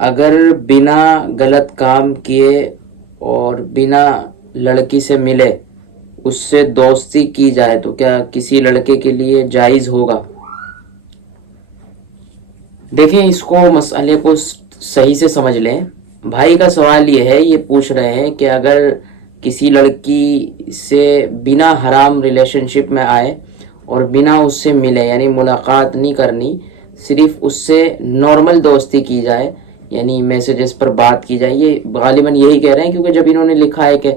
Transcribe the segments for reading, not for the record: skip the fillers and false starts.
اگر بنا غلط کام کیے اور بنا لڑکی سے ملے اس سے دوستی کی جائے تو کیا کسی لڑکے کے لیے جائز ہوگا؟ دیکھیں، اس کو مسئلے کو صحیح سے سمجھ لیں. بھائی کا سوال یہ ہے، یہ پوچھ رہے ہیں کہ اگر کسی لڑکی سے بنا حرام ریلیشن شپ میں آئے اور بنا اس سے ملے، یعنی ملاقات نہیں کرنی، صرف اس سے نارمل دوستی کی جائے، یعنی میسیجز پر بات کی جائے. یہ غالباً یہی کہہ رہے ہیں کیونکہ جب انہوں نے لکھا ہے کہ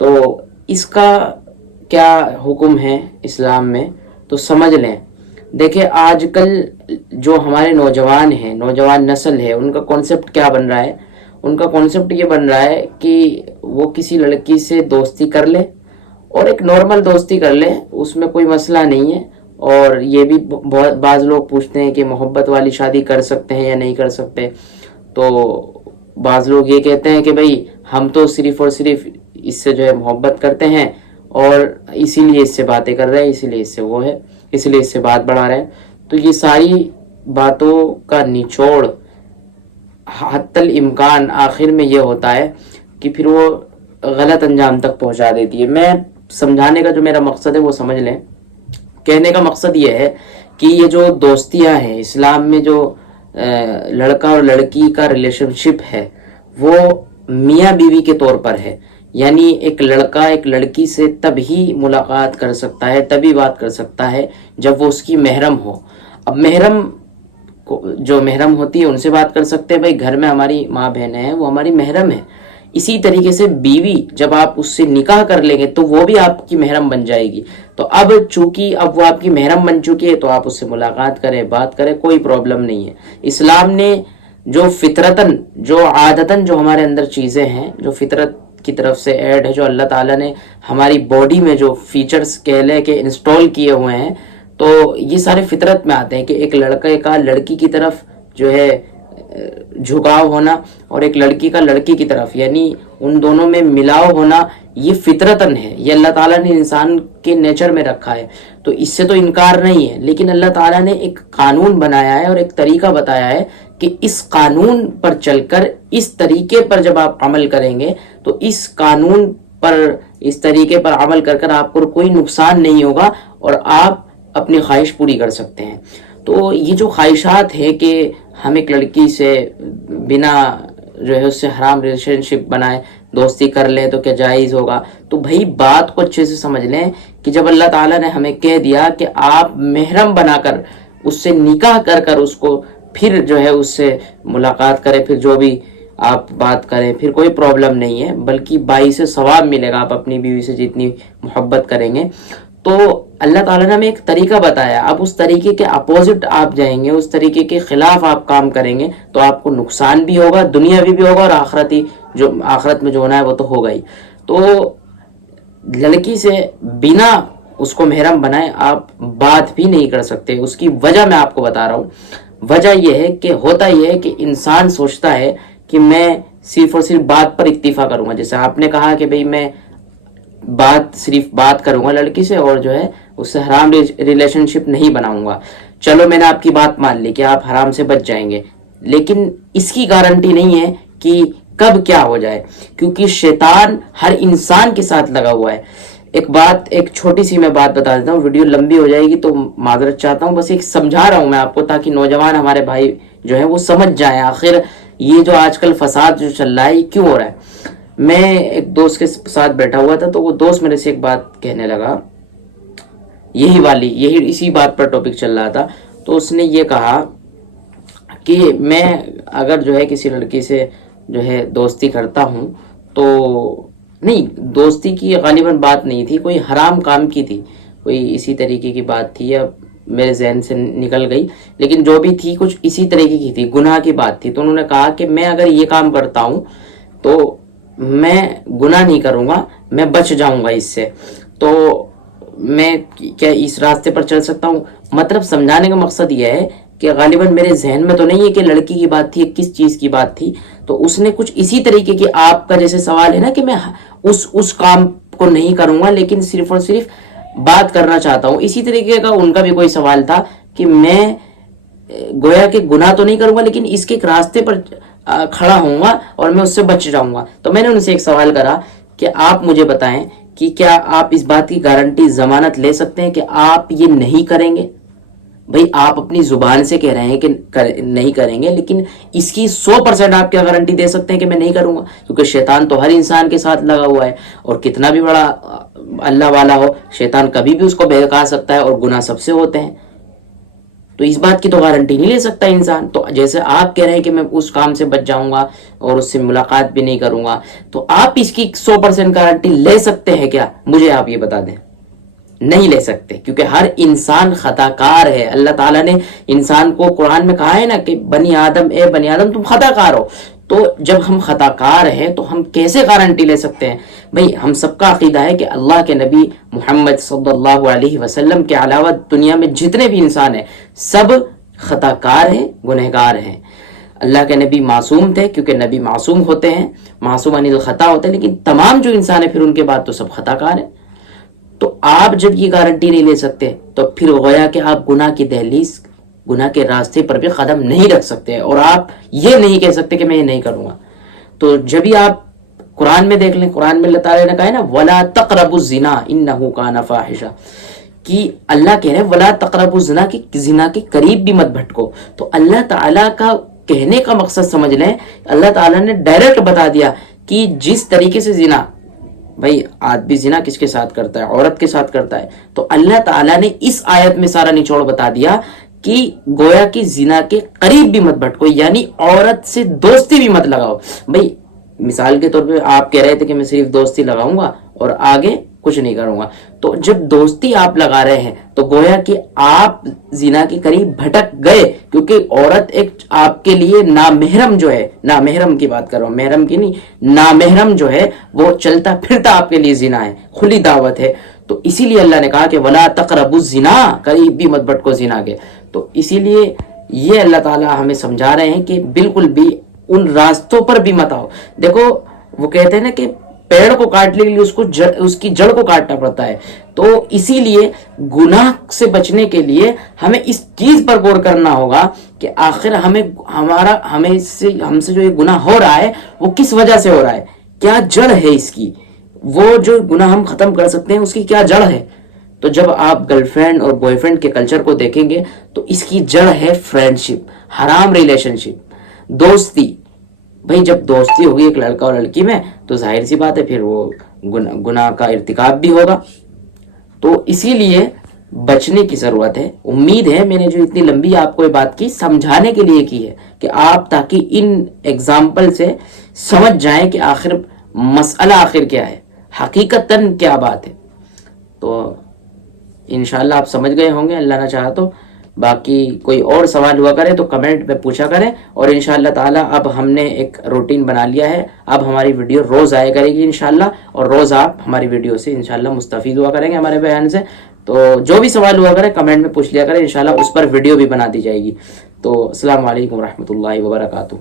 تو اس کا کیا حکم ہے اسلام میں، تو سمجھ لیں. دیکھیں، آج کل جو ہمارے نوجوان ہیں، نوجوان نسل ہے، ان کا کانسیپٹ کیا بن رہا ہے؟ ان کا کانسیپٹ یہ بن رہا ہے کہ وہ کسی لڑکی سے دوستی کر لے اور ایک نارمل دوستی کر لے، اس میں کوئی مسئلہ نہیں ہے. اور یہ بھی بعض لوگ پوچھتے ہیں کہ محبت والی شادی کر سکتے ہیں یا نہیں کر سکتے. تو بعض لوگ یہ کہتے ہیں کہ بھائی ہم تو صرف اور صرف اس سے جو ہے محبت کرتے ہیں اور اسی لیے اس سے باتیں کر رہے ہیں، اسی لیے اس سے وہ ہے، اسی لیے اس سے بات بڑھا رہے ہیں. تو یہ ساری باتوں کا نچوڑ حتی الامکان آخر میں یہ ہوتا ہے کہ پھر وہ غلط انجام تک پہنچا دیتی ہے. میں سمجھانے کا جو میرا مقصد ہے وہ سمجھ لیں. کہنے کا مقصد یہ ہے کہ یہ جو دوستیاں ہیں اسلام میں، جو لڑکا اور لڑکی کا ریلیشن شپ ہے، وہ میاں بیوی کے طور پر ہے. یعنی ایک لڑکا ایک لڑکی سے تب ہی ملاقات کر سکتا ہے، تبھی بات کر سکتا ہے جب وہ اس کی محرم ہو. اب محرم جو محرم ہوتی ہے ان سے بات کر سکتے ہیں، بھائی گھر میں ہماری ماں بہنیں ہیں وہ ہماری محرم ہے. اسی طریقے سے بیوی جب آپ اس سے نکاح کر لیں گے تو وہ بھی آپ کی محرم بن جائے گی. تو اب چونکہ اب وہ آپ کی محرم بن چکی ہے تو آپ اس سے ملاقات کریں، بات کریں، کوئی پرابلم نہیں ہے. اسلام نے جو فطرتاً، جو عادتاً جو ہمارے اندر چیزیں ہیں، جو فطرت کی طرف سے ایڈ ہے، جو اللہ تعالیٰ نے ہماری باڈی میں جو فیچرز کہہ لیں کہ انسٹال کیے ہوئے ہیں، تو یہ سارے فطرت میں آتے ہیں کہ ایک لڑکے کا لڑکی کی طرف جو ہے جھکاؤ ہونا اور ایک لڑکی کا لڑکی کی طرف، یعنی ان دونوں میں ملاؤ ہونا، یہ فطرتاً ہے. یہ اللہ تعالیٰ نے انسان کے نیچر میں رکھا ہے، تو اس سے تو انکار نہیں ہے. لیکن اللہ تعالیٰ نے ایک قانون بنایا ہے اور ایک طریقہ بتایا ہے کہ اس قانون پر چل کر، اس طریقے پر جب آپ عمل کریں گے تو اس قانون پر، اس طریقے پر عمل کر کر آپ کو کوئی نقصان نہیں ہوگا اور آپ اپنی خواہش پوری کر سکتے ہیں. تو یہ جو خواہشات ہے کہ ہم ایک لڑکی سے بنا جو ہے اس سے حرام ریلیشن شپ بنائے دوستی کر لیں تو کیا جائز ہوگا، تو بھائی بات کو اچھے سے سمجھ لیں کہ جب اللہ تعالیٰ نے ہمیں کہہ دیا کہ آپ محرم بنا کر اس سے نکاح کر کر اس کو پھر جو ہے اس سے ملاقات کریں، پھر جو بھی آپ بات کریں، پھر کوئی پرابلم نہیں ہے، بلکہ باعث ثواب ملے گا. آپ اپنی بیوی سے جتنی محبت کریں گے تو اللہ تعالیٰ نے ہمیں ایک طریقہ بتایا. اب اس طریقے کے اپوزٹ آپ جائیں گے، اس طریقے کے خلاف آپ کام کریں گے تو آپ کو نقصان بھی ہوگا، دنیاوی بھی ہوگا اور آخرتی، جو آخرت میں جو ہونا ہے وہ تو ہوگا ہی. تو لڑکی سے بنا اس کو محرم بنائے آپ بات بھی نہیں کر سکتے. اس کی وجہ میں آپ کو بتا رہا ہوں. وجہ یہ ہے کہ ہوتا یہ ہے کہ انسان سوچتا ہے کہ میں صرف اور صرف بات پر اکتفا کروں گا. جیسے آپ نے کہا کہ بھئی میں صرف بات کروں گا لڑکی سے اور جو ہے اس سے حرام ریلیشن شپ نہیں بناؤں گا. چلو میں نے آپ کی بات مان لی کہ آپ حرام سے بچ جائیں گے، لیکن اس کی گارنٹی نہیں ہے کہ کب کیا ہو جائے، کیونکہ شیطان ہر انسان کے ساتھ لگا ہوا ہے. ایک چھوٹی سی میں بات بتا دیتا ہوں، ویڈیو لمبی ہو جائے گی تو معذرت چاہتا ہوں، بس ایک سمجھا رہا ہوں میں آپ کو تاکہ نوجوان ہمارے بھائی جو ہیں وہ سمجھ جائیں آخر یہ جو آج کل فساد جو چل رہا ہے یہ کیوں ہو رہا ہے. میں ایک دوست کے ساتھ بیٹھا ہوا تھا تو وہ دوست میرے سے ایک بات کہنے لگا، یہی اسی بات پر ٹاپک چل رہا تھا. تو اس نے یہ کہا کہ میں اگر جو ہے کسی لڑکی سے جو ہے دوستی کرتا ہوں تو نہیں، دوستی کی غالباً بات نہیں تھی، کوئی حرام کام کی تھی، کوئی اسی طریقے کی بات تھی، یا میرے ذہن سے نکل گئی، لیکن جو بھی تھی کچھ اسی طریقے کی تھی، گناہ کی بات تھی. تو انہوں نے کہا کہ میں اگر یہ کام کرتا ہوں تو میں گناہ نہیں کروں گا، میں بچ جاؤں گا اس سے، تو میں کیا اس راستے پر چل سکتا ہوں. مطلب سمجھانے کا مقصد یہ ہے کہ غالباً میرے ذہن میں تو نہیں ہے کہ لڑکی کی بات تھی، کس چیز کی بات تھی. تو اس نے کچھ اسی طریقے کی، آپ کا جیسے سوال ہے نا کہ میں اس کام کو نہیں کروں گا لیکن صرف اور صرف بات کرنا چاہتا ہوں، اسی طریقے کا ان کا بھی کوئی سوال تھا کہ میں گویا کہ گناہ تو نہیں کروں گا لیکن اس کے ایک راستے پر کھڑا ہوں گا اور میں اس سے بچ جاؤں گا. تو میں نے ان سے ایک سوال کرا کہ آپ مجھے بتائیں کہ کیا آپ اس بات کی گارنٹی ضمانت لے سکتے ہیں کہ آپ یہ نہیں کریں گے؟ بھئی آپ اپنی زبان سے کہہ رہے ہیں کہ نہیں کریں گے، لیکن اس کی 100% آپ کیا گارنٹی دے سکتے ہیں کہ میں نہیں کروں گا؟ کیونکہ شیطان تو ہر انسان کے ساتھ لگا ہوا ہے، اور کتنا بھی بڑا اللہ والا ہو، شیطان کبھی بھی اس کو بہکا سکتا ہے، اور گناہ سب سے ہوتے ہیں. تو اس بات کی تو گارنٹی نہیں لے سکتا انسان. تو جیسے آپ کہہ رہے ہیں کہ میں اس کام سے بچ جاؤں گا اور اس سے ملاقات بھی نہیں کروں گا، تو آپ اس کی 100% گارنٹی لے سکتے ہیں کیا؟ مجھے آپ یہ بتا دیں. نہیں لے سکتے، کیونکہ ہر انسان خطا کار ہے. اللہ تعالیٰ نے انسان کو قرآن میں کہا ہے نا کہ بنی آدم، اے بنی آدم تم خطا کار ہو. تو جب ہم خطا کار ہیں تو ہم کیسے گارنٹی لے سکتے ہیں؟ بھئی ہم سب کا عقیدہ ہے کہ اللہ کے نبی محمد صلی اللہ علیہ وسلم کے علاوہ دنیا میں جتنے بھی انسان ہیں سب خطا کار ہیں، گنہگار ہیں. اللہ کے نبی معصوم تھے کیونکہ نبی معصوم ہوتے ہیں، معصوم عن الخطا ہوتے ہیں، لیکن تمام جو انسان ہیں پھر ان کے بعد تو سب خطا کار ہیں. تو آپ جب یہ گارنٹی نہیں لے سکتے تو پھر گویا کہ آپ گناہ کی دہلیز، گناہ کے راستے پر بھی قدم نہیں رکھ سکتے، اور آپ یہ نہیں کہہ سکتے کہ میں یہ نہیں کروں گا. تو جب ہی آپ قرآن میں دیکھ لیں، قرآن میں اللہ تعالیٰ نے کہا ہے نا وَلَا تَقْرَبُوا الزِّنَا إِنَّهُ كَانَ فَاحِشًا، کہ اللہ کہہ رہے ہیں وَلَا تَقْرَبُوا الزِّنَا، کہ زنا کے قریب بھی مت بھٹکو. تو اللہ تعالیٰ کا کہنے کا مقصد سمجھ لیں، اللہ تعالیٰ نے ڈائریکٹ بتا دیا کہ جس طریقے سے زنا، بھائی آدمی زنا کس کے ساتھ کرتا ہے؟ عورت کے ساتھ کرتا ہے. تو اللہ تعالیٰ نے اس آیت میں سارا نچوڑ بتا دیا کہ گویا کہ زنا کے قریب بھی مت بھٹکو، یعنی عورت سے دوستی بھی مت لگاؤ. بھائی مثال کے طور پہ آپ کہہ رہے تھے کہ میں صرف دوستی لگاؤں گا اور آگے کچھ نہیں کروں گا. تو جب دوستی آپ لگا رہے ہیں تو گویا کہ آپ زنا کے قریب بھٹک گئے، کیونکہ عورت ایک آپ کے لیے نامحرم جو ہے، نامحرم کی بات کر رہا ہوں، محرم کی نہیں، نامحرم جو ہے وہ چلتا پھرتا آپ کے لیے زنا ہے، کھلی دعوت ہے. تو اسی لیے اللہ نے کہا کہ وَلَا تَقْرَبُوا الزِّنَا، قریب بھی مت بھٹکو زنا کے. تو اسی لیے یہ اللہ تعالیٰ ہمیں سمجھا رہے ہیں کہ بالکل بھی ان راستوں پر بھی مت آؤ. دیکھو وہ کہتے ہیں نا کہ پیڑ کو کاٹنے کے لیے اس کی جڑ کو کاٹنا پڑتا ہے. تو اسی لیے گناہ سے بچنے کے لیے ہمیں اس چیز پر غور کرنا ہوگا کہ آخر ہم سے جو یہ گناہ ہو رہا ہے وہ کس وجہ سے ہو رہا ہے، کیا جڑ ہے اس کی، وہ جو گناہ ہم ختم کر سکتے ہیں اس کی کیا جڑ ہے. تو جب آپ گرل فرینڈ اور بوائے فرینڈ کے کلچر کو دیکھیں گے تو اس کی جڑ ہے فرینڈ شپ، حرام ریلیشن شپ، دوستی. بھئی جب دوستی ہوگی ایک لڑکا اور لڑکی میں تو ظاہر سی بات ہے پھر وہ گناہ کا ارتکاب بھی ہوگا. تو اسی لیے بچنے کی ضرورت ہے. امید ہے میں نے جو اتنی لمبی آپ کو یہ بات کی سمجھانے کے لیے کی ہے کہ آپ تاکہ ان ایگزامپل سے سمجھ جائیں کہ آخر مسئلہ آخر کیا ہے، حقیقتاً کیا بات ہے. تو انشاءاللہ آپ سمجھ گئے ہوں گے اللہ نہ چاہا تو. باقی کوئی اور سوال ہوا کرے تو کمنٹ میں پوچھا کریں. اور انشاءاللہ تعالی اب ہم نے ایک روٹین بنا لیا ہے، اب ہماری ویڈیو روز آئے کرے گی انشاءاللہ، اور روز آپ ہماری ویڈیو سے انشاءاللہ مستفید ہوا کریں گے ہمارے بیان سے. تو جو بھی سوال ہوا کرے کمنٹ میں پوچھ لیا کریں، انشاءاللہ اس پر ویڈیو بھی بنا دی جائے گی. تو السلام علیکم ورحمۃ اللہ وبرکاتہ.